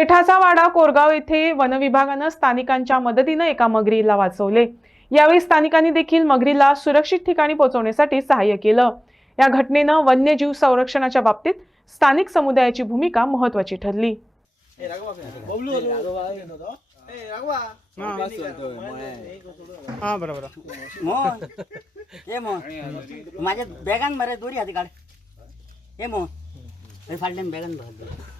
सेठाचा वाडा कोरगाव येथे वनविभागानं स्थानिकांच्या मदतीनं एका मगरीला वाचवले. यावेळी स्थानिकांनी देखील मगरीला सुरक्षित ठिकाणी पोहोचवण्यासाठी सहाय्य केलं. या घटनेनं वन्यजीव संरक्षणाच्या बाबतीत स्थानिक समुदायाची भूमिका महत्वाची ठरली. हा माझ्या बॅगान मरे दोरी हाती काढ. हे फाडल्यान बॅगान भर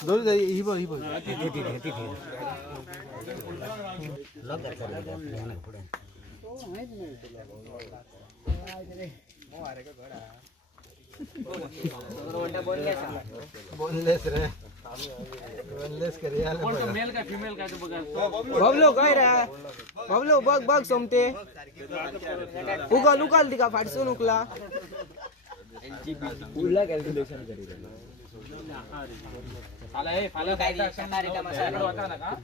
दो रे बोनलेस तो मेल का फीमेल का तो बबलो रे बबलो सोमते उगल उगल दिखा फाटसून उकला हे काय वाटा नका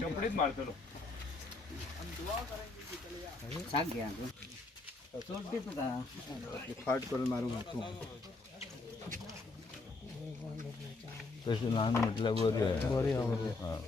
कंपनीत मारतो सांग घ्या फाट करून मारून घालतो तसे लहान म्हटलं बरं आहे. हा.